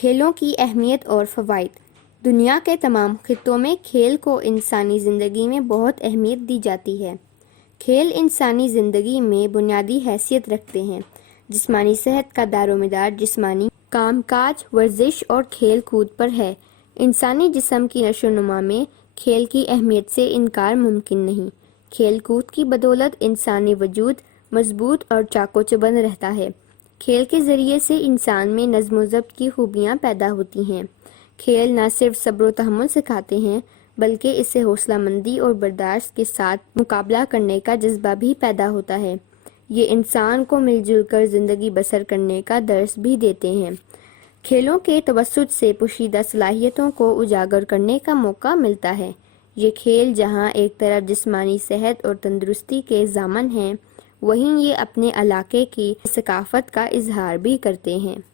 کھیلوں کی اہمیت اور فوائد۔ دنیا کے تمام خطوں میں کھیل کو انسانی زندگی میں بہت اہمیت دی جاتی ہے۔ کھیل انسانی زندگی میں بنیادی حیثیت رکھتے ہیں۔ جسمانی صحت کا دار و مدار جسمانی کام کاج، ورزش اور کھیل کود پر ہے۔ انسانی جسم کی نشو و نما میں کھیل کی اہمیت سے انکار ممکن نہیں۔ کھیل کود کی بدولت انسانی وجود مضبوط اور چاق و چوبند رہتا ہے۔ کھیل کے ذریعے سے انسان میں نظم و ضبط کی خوبیاں پیدا ہوتی ہیں۔ کھیل نہ صرف صبر و تحمل سکھاتے ہیں بلکہ اس سے حوصلہ مندی اور برداشت کے ساتھ مقابلہ کرنے کا جذبہ بھی پیدا ہوتا ہے۔ یہ انسان کو مل جل کر زندگی بسر کرنے کا درس بھی دیتے ہیں۔ کھیلوں کے توسط سے پوشیدہ صلاحیتوں کو اجاگر کرنے کا موقع ملتا ہے۔ یہ کھیل جہاں ایک طرف جسمانی صحت اور تندرستی کے ضامن ہیں، وہیں یہ اپنے علاقے کی ثقافت کا اظہار بھی کرتے ہیں۔